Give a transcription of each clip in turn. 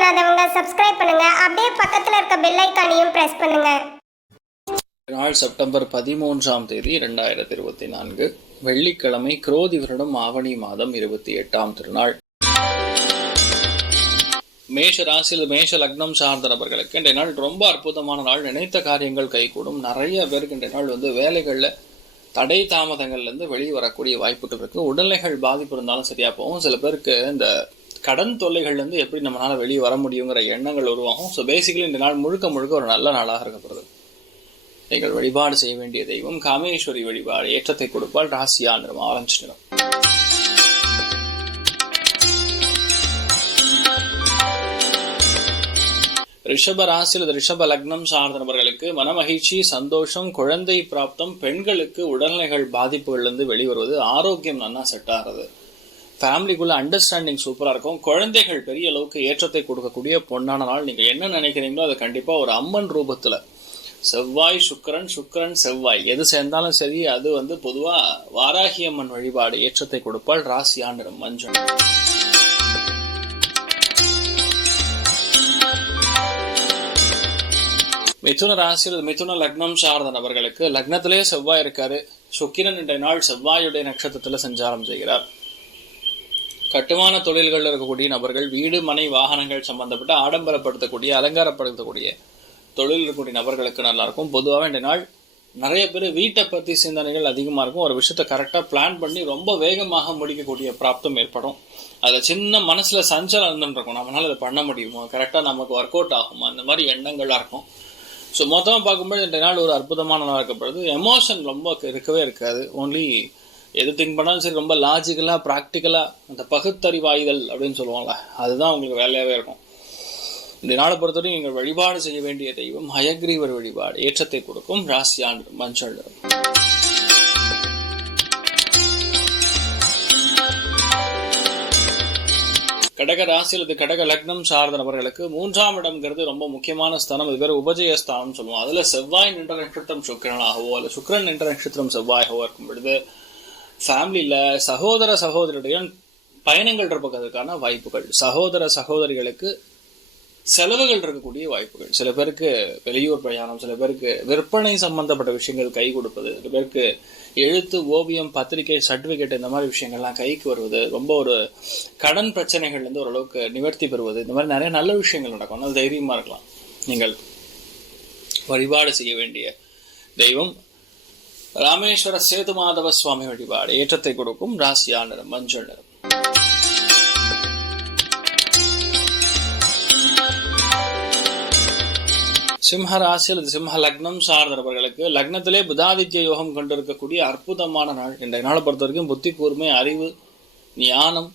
பண்ணாதவங்க சப்ஸ்கிரைப் பண்ணுங்க. அப்படியே பக்கத்துல இருக்க பெல் ஐக்கானையும் பிரஸ் பண்ணுங்க. நாள் செப்டம்பர் பதிமூன்றாம் தேதி இரண்டாயிரத்தி இருபத்தி நான்கு. வெள்ளிக்கிழமை குரோதி வருடம் ஆவணி மாதம் இருபத்தி எட்டாம் திருநாள். மேஷ ராசியில் மேஷ லக்னம் சார்ந்த நபர்களுக்கு இன்றைய நாள் ரொம்ப அற்புதமான நாள். நினைத்த காரியங்கள் கைகூடும். நிறைய பேருக்கு இன்றைய நாள் வந்து வேலைகளில் தடை தாமதங்கள்ல இருந்து வெளியே வரக்கூடிய வாய்ப்புகள் இருக்கு. உடல்நிலைகள் பாதிப்பு இருந்தாலும் சரியா போகும். சில பேருக்கு இந்த கடன் தொல்லைகள்லேருந்து எப்படி நம்மளால் வெளியே வர முடியுங்கிற எண்ணங்கள் உருவாகும். ஸோ பேசிக்கலி இந்த நாள் முழுக்க முழுக்க ஒரு நல்ல நாளாக இருக்கப்படுது நீங்கள் வழிபாடு செய்ய வேண்டிய தெய்வம் காமேஸ்வரி வழிபாடு ஏற்றத்தை கொடுப்பால் ராசியா நிறம் ஆரஞ்சு நிறம். ரிஷப ராசியில் ரிஷப லக்னம் சார்ந்த நபர்களுக்கு மனமகிழ்ச்சி சந்தோஷம் குழந்தை பிராப்தம் பெண்களுக்கு உடல்நிலைகள் பாதிப்புகள்லேருந்து வெளிவருவது ஆரோக்கியம் நல்லா செட் ஆகிறது. ஃபேமிலிக்குள்ள அண்டர்ஸ்டாண்டிங் சூப்பராக இருக்கும். குழந்தைகள் பெரிய அளவுக்கு ஏற்றத்தை கொடுக்கக்கூடிய பொன்னான நாள். நீங்கள் என்ன நினைக்கிறீங்களோ அது கண்டிப்பாக ஒரு அம்மன் ரூபத்தில். செவ்வாய் சுக்கிரன் சுக்கரன் செவ்வாய். எது சேர்ந்தாலும் சரி அது வந்து பொதுவாக வாராகியம்மன் வழிபாடு ஏற்றத்தை கொடுப்பால் ராசியா நிறம் மஞ்சள். மிதுன ராசியில் மிதுன லக்னம் சார்ந்த நபர்களுக்கு லக்னத்திலே செவ்வாய் இருக்காரு. சுக்கிரன் இன்றைய நாள் செவ்வாயுடைய நட்சத்திரத்தில் சஞ்சாரம் செய்கிறார். கட்டுமான தொழில்களில் இருக்கக்கூடிய நபர்கள் வீடு மனை வாகனங்கள் சம்பந்தப்பட்ட ஆடம்பரப்படுத்தக்கூடிய அலங்காரப்படுத்தக்கூடிய தொழில் இருக்கக்கூடிய நபர்களுக்கு நல்லா இருக்கும் பொதுவாக இந்த நாள் நிறைய பேர் வீட்டை பற்றி சிந்தனைகள் அதிகமாக இருக்கும். ஒரு விஷயத்தை கரெக்டாக பிளான் பண்ணி ரொம்ப வேகமாக முடிக்கக்கூடிய பிராப்தம் ஏற்படும். அதில் சின்ன மனசில் சஞ்சலம் இருந்துருக்கும் நம்மளால அதை பண்ண முடியுமா? கரெக்டாக நமக்கு ஒர்க் அவுட் ஆகுமா? அந்த மாதிரி எண்ணங்களாக இருக்கும். ஸோ மொத்தமாக பார்க்கும்போது இந்த நாள் ஒரு அற்புதமான நாளாக இருக்கப்படுது எமோஷன் ரொம்ப இருக்கவே இருக்காது. ஓன்லி எது திங்க் பண்ணாலும் சரி ரொம்ப லாஜிக்கலாக ப்ராக்டிக்கலாக அந்த பகுத்தறிவாய்தல் அப்படின்னு சொல்லுவாங்கள்ல அதுதான் உங்களுக்கு வேலையாகவே இருக்கும். இந்த நாளை பொறுத்தவரைக்கும் நீங்கள் வழிபாடு செய்ய வேண்டிய தெய்வம் ஹயக்ரீவர் வழிபாடு ஏற்றத்தை கொடுக்கும் ராசியான் மஞ்சள். கடக ராசி அல்லது கடக லக்னம் சார்ந்த நபர்களுக்கு மூன்றாம் இடம்ங்கிறது ரொம்ப முக்கியமான ஸ்தானம். இது பேர் உபஜயஸ்தானம் சொல்லுவோம். அதில் செவ்வாய் நின்ற நட்சத்திரம் சுக்கிரனாகவோ அல்ல சுக்கிரன் நின்ற நட்சத்திரம் செவ்வாயாகவோ இருக்கும் பொழுது ஃபேமிலியில சகோதர சகோதரியுடன் பயணங்கள் இருப்பதற்கான வாய்ப்புகள். சகோதர சகோதரிகளுக்கு செலவுகள் இருக்கக்கூடிய வாய்ப்புகள். சில பேருக்கு வெளியூர் பிரயாணம் சில பேருக்கு விற்பனை சம்பந்தப்பட்ட விஷயங்கள் கை கொடுப்பது சில பேருக்கு எழுத்து ஓவியம் பத்திரிகை சர்டிஃபிகேட் இந்த மாதிரி விஷயங்கள்லாம் கைக்கு வருவது ரொம்ப ஒரு கடன் பிரச்சனைகள்லேருந்து ஓரளவுக்கு நிவர்த்தி பெறுவது இந்த மாதிரி நிறைய நல்ல விஷயங்கள் நடக்கும். ஆனால் தைரியமாக இருக்கலாம். நீங்கள் வழிபாடு செய்ய வேண்டிய தெய்வம் ராமேஸ்வர சேது மாதவ சுவாமி வழிபாடு. ஏற்றத்தை கொடுக்கும் ராசியா நிறம் மஞ்சள். நிறம் சிம்ம ராசி அல்லது சிம்ம லக்னம் சார்ந்தவர்களுக்கு லக்னத்திலே புதாதித்ய யோகம் கொண்டிருக்கக்கூடிய அற்புதமான நாள். இன்றைய நாளை பொறுத்த வரைக்கும் புத்தி கூர்மை அறிவு ஞானம்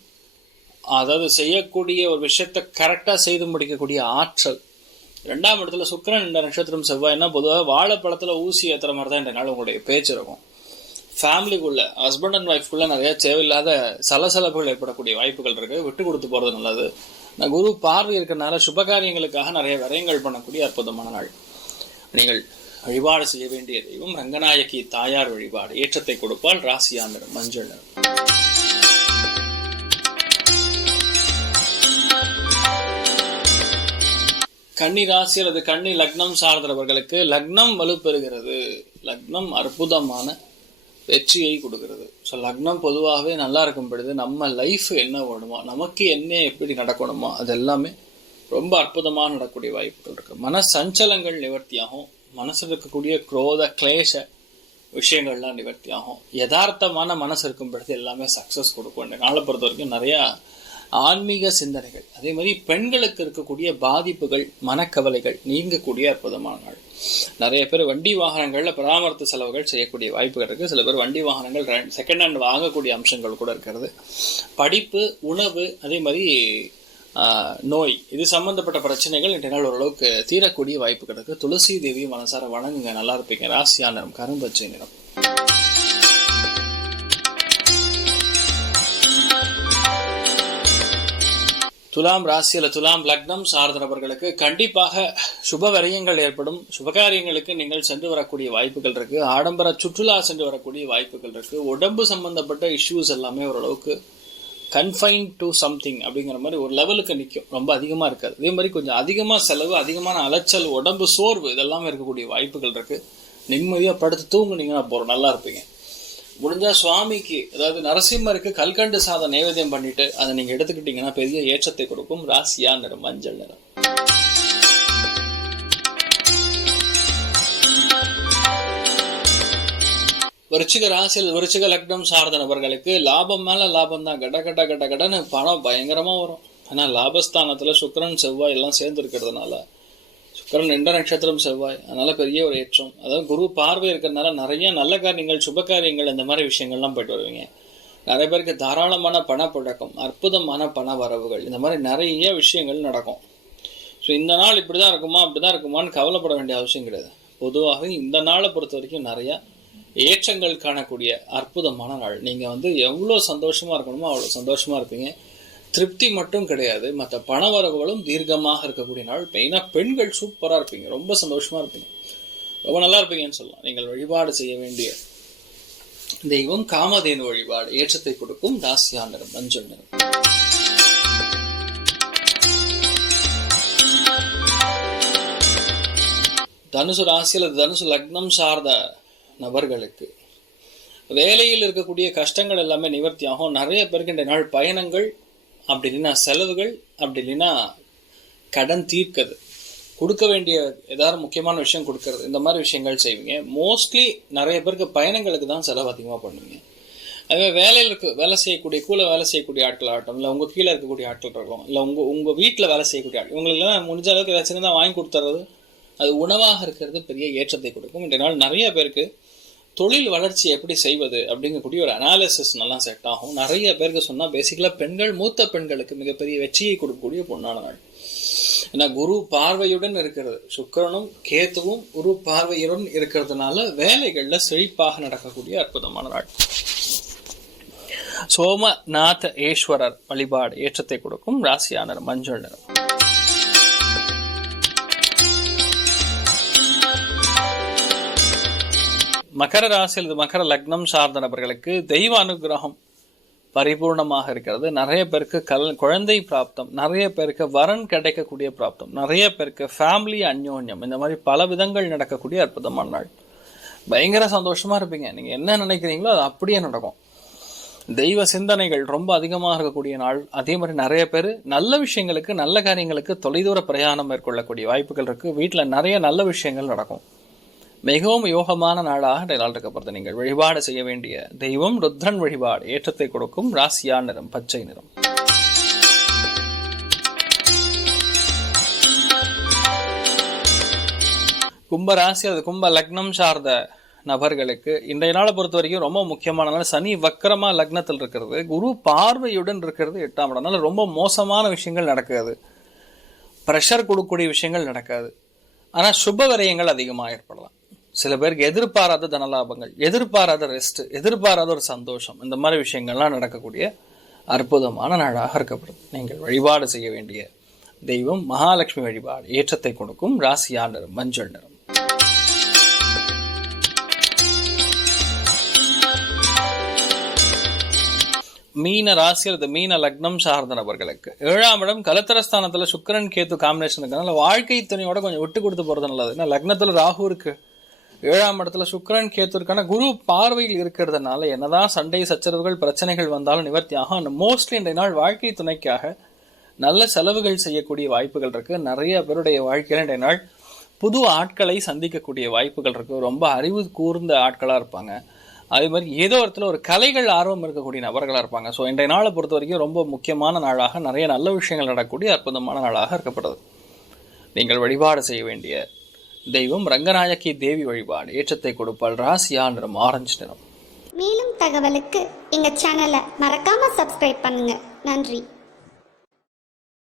அதாவது செய்யக்கூடிய ஒரு விஷயத்தை கரெக்டாக செய்து முடிக்கக்கூடிய ஆற்றல். ரெண்டாம் இடத்துல சுக்கிரன் இந்த நட்சத்திரம் செவ்வாய்னா பொதுவாக வாழைப்பழத்தில் ஊசி ஏற்றுற மாதிரி தான் இந்த நாள் உங்களுடைய பேச்சு இருக்கும். ஃபேமிலிக்குள்ள ஹஸ்பண்ட் அண்ட் ஒய்ஃப்குள்ள நிறைய தேவையில்லாத சலசலப்புகள் ஏற்படக்கூடிய வாய்ப்புகள் இருக்கு. விட்டு கொடுத்து போறது நல்லது. நான் குரு பார்வை இருக்கிறனால சுபகாரியங்களுக்காக நிறைய விரயங்கள் பண்ணக்கூடிய அற்புதமான நாள். நீங்கள் வழிபாடு செய்ய வேண்டிய தெய்வம் ரங்கநாயகி தாயார் வழிபாடு. ஏற்றத்தை கொடுப்பால் ராசியா மஞ்சள் நிறம். கன்னி ராசி அல்லது கன்னி லக்னம் சார்ந்தவர்களுக்கு லக்னம் வலுப்பெறுகிறது. லக்னம் அற்புதமான வெற்றியை கொடுக்கிறது. ஸோ லக்னம் பொதுவாகவே நல்லா இருக்கும் பொழுது நம்ம லைஃப் என்ன ஓடுமோ நமக்கு என்ன எப்படி நடக்கணுமோ அது எல்லாமே ரொம்ப அற்புதமாக நடக்கக்கூடிய வாய்ப்புகள் இருக்குது மன சஞ்சலங்கள் நிவர்த்தியாகும். மனசில் இருக்கக்கூடிய குரோத கிளேஷ விஷயங்கள்லாம் நிவர்த்தியாகும். யதார்த்தமான மனசு இருக்கும் பொழுது எல்லாமே சக்ஸஸ் கொடுக்கும். இந்த காலை பொறுத்த வரைக்கும் நிறையா ஆன்மீக சிந்தனைகள் அதே மாதிரி பெண்களுக்கு இருக்கக்கூடிய பாதிப்புகள் மனக்கவலைகள் நீங்கக்கூடிய அற்புதமான நாள். நிறைய பேர் வண்டி வாகனங்களில் பராமரித்து செலவுகள் செய்யக்கூடிய வாய்ப்புகள் இருக்குது சில பேர் வண்டி வாகனங்கள் செகண்ட் ஹேண்ட் வாங்கக்கூடிய அம்சங்கள் கூட இருக்கிறது. படிப்பு உணவு அதே மாதிரி நோய் இது சம்பந்தப்பட்ட பிரச்சனைகள் இன்றைய நாள் ஓரளவுக்கு தீரக்கூடிய வாய்ப்பு கிடக்கு துளசி தேவி மனசார வணங்குங்க. நல்லா இருப்பீங்க. ராசியான கரும்பச்சை நிறம். துலாம் ராசி அல்ல துலாம் லக்னம் சார்ந்த நபர்களுக்கு கண்டிப்பாக சுப விரயங்கள் ஏற்படும். சுபகாரியங்களுக்கு நீங்கள் சென்று வரக்கூடிய வாய்ப்புகள் இருக்கு. ஆடம்பர சுற்றுலா சென்று வரக்கூடிய வாய்ப்புகள் இருக்கு. உடம்பு சம்பந்தப்பட்ட இஷ்யூஸ் எல்லாமே ஓரளவுக்கு கன்ஃபைன் டு சம்திங் அப்படிங்கிற மாதிரி ஒரு லெவலுக்கு நிற்கும் ரொம்ப அதிகமாக இருக்காது. அதே மாதிரி கொஞ்சம் அதிகமாக செலவு அதிகமான அலைச்சல் உடம்பு சோர்வு இதெல்லாமே இருக்கக்கூடிய வாய்ப்புகள் இருக்கு. நிம்மதியாக படுத்து தூங்குனீங்கன்னா போகிறோம் நல்லா இருப்பீங்க. முடிஞ்சா சுவாமிக்கு அதாவது நரசிம்மருக்கு கல்கண்டு சாதம் நைவேத்தியம் பண்ணிட்டு அதை நீங்க எடுத்துக்கிட்டீங்கன்னா பெரிய ஏற்றத்தை கொடுக்கும். ராசியா நிறம்? மஞ்சள் நிறம். விருச்சிக ராசியில் விருச்சிக லக்னம் சார்ந்த நபர்களுக்கு லாபம் மேல லாபம் தான். கட கட கட கடன்னு பணம் பயங்கரமா வரும். ஆனா லாபஸ்தானத்துல சுக்கரன் செவ்வாய் எல்லாம் சேர்ந்து இருக்கிறதுனால சுக்கிரன் ரெண்ட நட்சத்திரம் செவ்வாய். அதனால பெரிய ஒரு ஏற்றம். அதாவது குரு பார்வை இருக்கிறதுனால நிறைய நல்ல காரியங்கள் சுப காரியங்கள் இந்த மாதிரி விஷயங்கள்லாம் போயிட்டு வருவீங்க. நிறைய பேருக்கு தாராளமான பணப்புழக்கம் அற்புதமான பண வரவுகள் இந்த மாதிரி நிறைய விஷயங்கள் நடக்கும். ஸோ இந்த நாள் இப்படி தான் இருக்குமா அப்படி தான் இருக்குமான்னு கவலைப்பட வேண்டிய அவசியம் கிடையாது. பொதுவாக இந்த நாளை பொறுத்த வரைக்கும் நிறையா ஏற்றங்கள் காணக்கூடிய அற்புதமான நாள். நீங்கள் வந்து எவ்வளோ சந்தோஷமாக இருக்கணுமோ அவ்வளோ சந்தோஷமாக இருப்பீங்க. திருப்தி மட்டும் கிடையாது. மற்ற பண வரவுகளும் தீர்க்கமாக இருக்கக்கூடிய நாள். மெயினாக பெண்கள் சூப்பராக இருப்பீங்க. ரொம்ப சந்தோஷமா இருப்பீங்க. ரொம்ப நல்லா இருப்பீங்கன்னு சொல்லலாம். நீங்கள் வழிபாடு செய்ய வேண்டிய தெய்வம் காமதேனு வழிபாடு. ஏற்றத்தை கொடுக்கும் ராசியா நிறம் மஞ்சள் நிறம் தனுசு ராசி அல்லது தனுசு லக்னம் சார்ந்த நபர்களுக்கு வேலையில் இருக்கக்கூடிய கஷ்டங்கள் எல்லாமே நிவர்த்தி ஆகும். நிறைய பேருக்கு இந்த நாள் பயணங்கள் அப்படி இல்லைன்னா செலவுகள் அப்படி இல்லைன்னா கடன் தீர்க்கிறது கொடுக்க வேண்டிய ஏதாவது முக்கியமான விஷயம் கொடுக்கறது. இந்த மாதிரி விஷயங்கள் செய்வீங்க. மோஸ்ட்லி நிறைய பேருக்கு பயணங்களுக்கு தான் செலவு அதிகமாக பண்ணுவீங்க. அதுவே வேலையில் இருக்க வேலை செய்யக்கூடிய கூட வேலை செய்யக்கூடிய ஆட்கள் ஆகட்டும் இல்லை உங்கள் கீழே இருக்கக்கூடிய ஆட்கள் இருக்கும் இல்லை உங்கள் உங்கள் வீட்டில் வேலை செய்யக்கூடிய ஆட்கள் இவங்களுக்குலாம் முடிஞ்ச அளவுக்கு ஏதாச்சும் தான் வாங்கி கொடுத்துறது அது உணவாக இருக்கிறது பெரிய ஏற்றத்தை கொடுக்கும். இன்றைய நாள் நிறைய பேருக்கு தொழில் வளர்ச்சி எப்படி செய்வது அப்படிங்கக்கூடிய ஒரு அனாலிசிஸ் நல்லா செட் ஆகும். நிறைய பேருக்கு சொன்னால் பேசிக்கலாக பெண்கள் மூத்த பெண்களுக்கு மிகப்பெரிய வெற்றியை கொடுக்கக்கூடிய பொன்னான நாள். ஏன்னா குரு பார்வையுடன் இருக்கிறது. சுக்கிரனும் கேத்துவும் குரு பார்வையுடன் இருக்கிறதுனால வேலைகளில் செழிப்பாக நடக்கக்கூடிய அற்புதமான நாள். சோமநாத ஈஸ்வரர் வழிபாடு ஏற்றத்தை கொடுக்கும் ராசியானர் மஞ்சள் நிறம். மகர ராசியில் இது மகர லக்னம் சார்ந்த நபர்களுக்கு தெய்வ அனுகிரகம் பரிபூர்ணமாக இருக்கிறது. நிறைய பேருக்கு கல் குழந்தை பிராப்தம் நிறைய பேருக்கு வரன் கிடைக்கக்கூடிய பிராப்தம் நிறைய பேருக்கு ஃபேமிலி அந்யோன்யம் இந்த மாதிரி பல விதங்கள் நடக்கக்கூடிய அற்புதமான நாள். பயங்கர சந்தோஷமாக இருப்பீங்க. நீங்கள் என்ன நினைக்கிறீங்களோ அது அப்படியே நடக்கும். தெய்வ சிந்தனைகள் ரொம்ப அதிகமாக இருக்கக்கூடிய நாள். அதே மாதிரி நிறைய பேர் நல்ல விஷயங்களுக்கு நல்ல காரியங்களுக்கு தொலைதூர பிரயாணம் மேற்கொள்ளக்கூடிய வாய்ப்புகள் இருக்குது வீட்டில் நிறைய நல்ல விஷயங்கள் நடக்கும். மிகவும் யோகமான நாளாக இந்த நாள் இருக்கப்படுது நீங்கள். வழிபாடு செய்ய வேண்டிய தெய்வம் ருத்ரன் வழிபாடு. ஏற்றத்தை கொடுக்கும் ராசியா நிறம் பச்சை நிறம். கும்ப ராசி அது கும்ப லக்னம் சார்ந்த நபர்களுக்கு இன்றைய நாளை பொறுத்த வரைக்கும் ரொம்ப முக்கியமான நாள். சனி வக்கரமா லக்னத்தில் இருக்கிறது. குரு பார்வையுடன் இருக்கிறது எட்டாம் இடம். அதனால ரொம்ப மோசமான விஷயங்கள் நடக்காது. ப்ரெஷர் கொடுக்கக்கூடிய விஷயங்கள் நடக்காது. ஆனால் சுப விரயங்கள் அதிகமாக ஏற்படலாம். சில பேருக்கு எதிர்பாராத தனலாபங்கள் எதிர்பாராத ரெஸ்ட் எதிர்பாராத ஒரு சந்தோஷம். இந்த மாதிரி விஷயங்கள்லாம் நடக்கக்கூடிய அற்புதமான நாளாக இருக்கப்படும் நீங்கள் வழிபாடு செய்ய வேண்டிய தெய்வம் மகாலட்சுமி வழிபாடு ஏற்றத்தை கொடுக்கும் ராசியா நிறம் மஞ்சள் நிறம். மீன ராசி அல்லது மீன லக்னம் சார்ந்த நபர்களுக்கு ஏழாம் இடம் கலத்தரஸ்தானத்துல சுக்கரன் கேத்து காம்பினேஷன் இருக்கனால வாழ்க்கை துணையோட கொஞ்சம் விட்டு கொடுத்து போறது நல்லது. ஏன்னா லக்னத்துல ராகு இருக்கு. ஏழாம் இடத்துல சுக்கரன் கேத்து இருக்கான குரு பார்வையில் இருக்கிறதுனால என்னதான் சண்டை சச்சரவுகள் பிரச்சனைகள் வந்தாலும் நிவர்த்தியாக மோஸ்ட்லி இன்றைய நாள் வாழ்க்கை துணைக்காக நல்ல செலவுகள் செய்யக்கூடிய வாய்ப்புகள் இருக்கு. நிறைய பேருடைய வாழ்க்கையில இன்றைய நாள் புது ஆட்களை சந்திக்கக்கூடிய வாய்ப்புகள் இருக்கு. ரொம்ப அறிவு கூர்ந்த ஆட்களா இருப்பாங்க. அதே மாதிரி ஏதோ இடத்துல ஒரு கலைகள் ஆர்வம் இருக்கக்கூடிய நபர்களாக இருப்பாங்க. ஸோ இன்றைய நாளை பொறுத்த வரைக்கும் ரொம்ப முக்கியமான நாளாக நிறைய நல்ல விஷயங்கள் நடக்கக்கூடிய அற்புதமான நாளாக இருக்கப்படுது. நீங்கள் வழிபாடு செய்ய வேண்டிய தெய்வம் ரங்கநாயகி தேவி வழிபாடு. ஏற்றத்தை கொடுப்பாள் ராசியா நிறம் ஆரஞ்சு நிறம். மேலும் தகவலுக்கு எங்க சேனலை மறக்காம சப்ஸ்கிரைப் பண்ணுங்க. நன்றி.